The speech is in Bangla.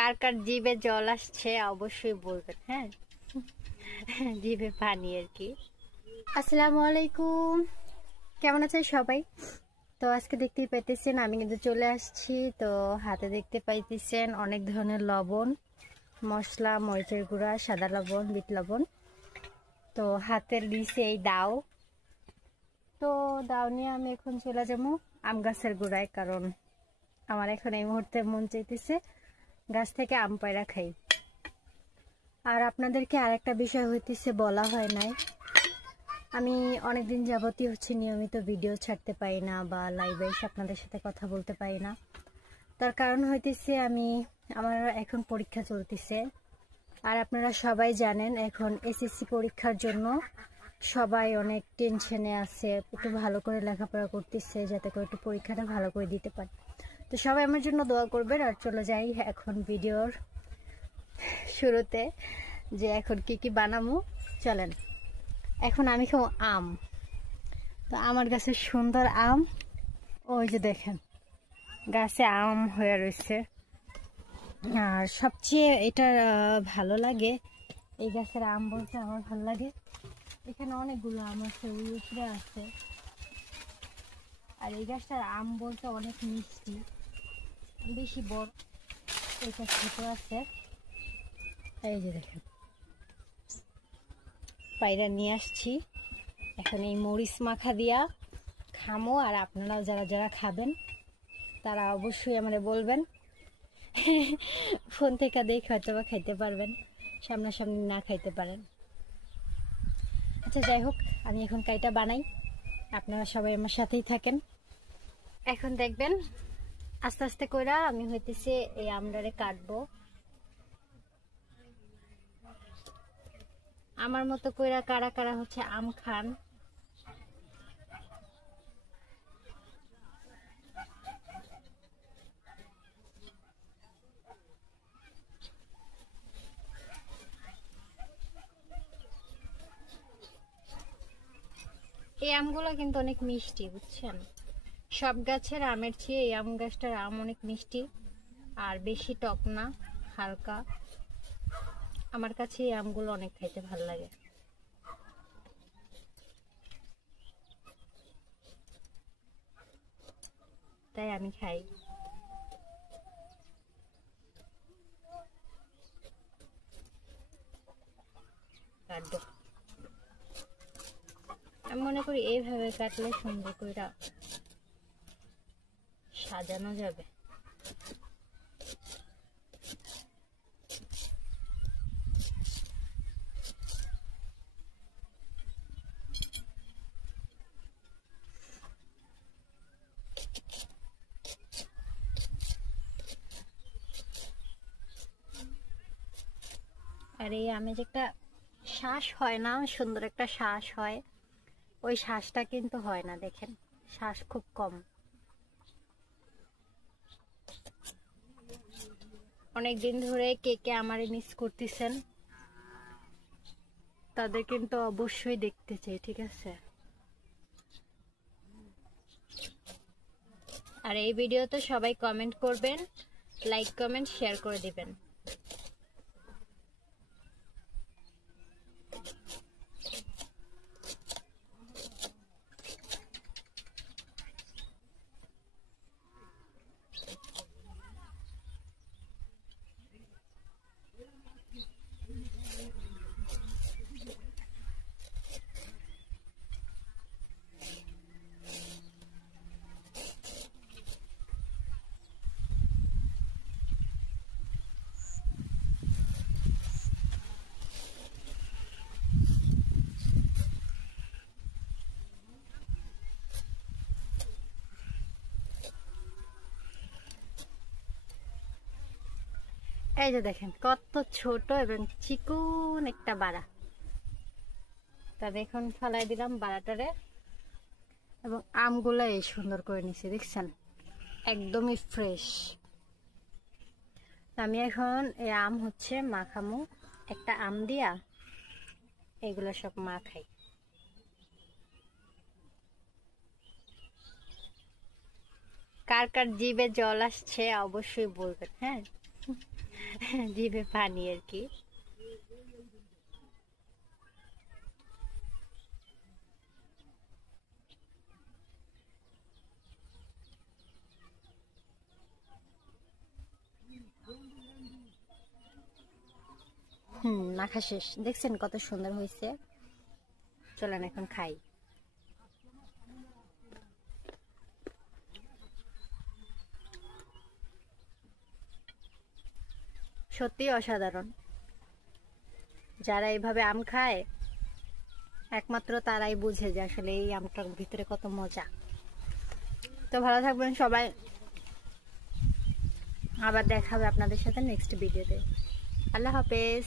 কার কার জিভে জল আসছে অবশ্যই বলবেন। হ্যাঁ, জিভে পানি আর কি। আসসালামু আলাইকুম, কেমন আছেন সবাই? তো আজকে দেখতেই পাইতেছেন আমি কিন্তু চলে আসছি। তো হাতে দেখতে পাইতেছেন অনেক ধরনের লবণ, মশলা, মরিচের গুঁড়া, সাদা লবণ, বিট লবণ। তো হাতের নিচে এই দাও। তো দাও নিয়ে আমি এখন চলে যাবো আম গাছের গোড়ায়, কারণ আমার এখন এই মুহূর্তে মন চাইতেছে গাছ থেকে আম পায়রা খাই। আর আপনাদেরকে আরেকটা বিষয় হইতেছে বলা হয় নাই, আমি অনেকদিন যাবতই নিয়মিত ভিডিও ছাড়তে পারি না বা লাইভে এসে আপনাদের সাথে কথা বলতে পারি না। তার কারণ হইতেছে আমার এখন পরীক্ষা চলতেছে। আর আপনারা সবাই জানেন এখন এসএসসি পরীক্ষার জন্য সবাই অনেক টেনশনে আছে, একটু ভালো করে লেখাপড়া করতেছে যাতে করে একটু পরীক্ষাটা ভালো করে দিতে পারে। তো সবাই আমার জন্য দোয়া করবেন। আর চলে যাই এখন ভিডিওর শুরুতে, যে এখন কি কি বানাবো চলেন। এখন আমি খাবো আম। তো আমার গাছের সুন্দর আম, ওই যে দেখেন গাছে আম হয়ে রয়েছে। আর সবচেয়ে এটা ভালো লাগে, এই গাছের আম বলতে আমার ভালো লাগে, এখানে অনেকগুলো আম আছে, ওই উপরে আছে। আর এই গাছটার আম বলতে অনেক মিষ্টি, বেশি বড়, এটা ছোট আছে। এই যে দেখেন পায়রা নিয়ে আসছি, এখন এই মরিচ মাখা দিয়া খামো। আর আপনারাও যারা যারা খাবেন তারা অবশ্যই আমাদের বলবেন। ফোন থেকে দেখে হয়তো বা খাইতে পারবেন, সামনাসামনি না খাইতে পারেন। আচ্ছা যাই হোক, আমি এখন কাইটা বানাই, আপনারা সবাই আমার সাথেই থাকেন। এখন দেখবেন আস্তে আস্তে কইরা আমি হইতেছে এই আমডারে কাটবো। আমার মতো কইরা কারা কারা আম খান? এই আমগুলো কিন্তু অনেক মিষ্টি, বুঝছেন? সব গাছের আমের চেয়ে এই আম গাছটার আম অনেক মিষ্টি আর বেশি টক না, হালকা। আমার কাছে এই আমগুলো অনেক খাইতে ভালো লাগে। তাই আমি খাই। আমি মনে করি এইভাবে কাটলে সুন্দর করে সাজানো যাবে। আর এই আমের যে একটা শ্বাস হয় না, সুন্দর একটা শ্বাস হয়, ওই শ্বাসটা কিন্তু হয় না, দেখেন শ্বাস খুব কম। অনেকদিন ধরে কে কে আমারে মিস করতেছেন তাদের কিন্তু অবশ্যই দেখতে চাই, ঠিক আছে? আর এই ভিডিওতে সবাই কমেন্ট করবেন, লাইক কমেন্ট শেয়ার করে দিবেন। এই যে দেখেন কত ছোট এবং চিকন একটা বাড়া। তা দেখুন ফেলাই দিলাম বাড়াটারে, এবং আমগুলো এই সুন্দর করে নিছি, দেখছেন একদমই ফ্রেশ। আমি এখন এই আম মাখামু, একটা আম দিয়া এগুলো সব মাখাই। কার কার জিভে জল আসছে অবশ্যই বলবেন। হ্যাঁ, জিভে পানি আর কি। মাখা শেষ, দেখছেন কত সুন্দর হয়েছে। চলেন এখন খাই। সত্যি অসাধারণ। যারা এইভাবে আম খায় একমাত্র তারাই বুঝে যে আসলে এই আমটার ভিতরে কত মজা। তো ভালো থাকবেন সবাই, আবার দেখা হবে আপনাদের সাথে নেক্সট ভিডিওতে। আল্লাহ হাফেজ।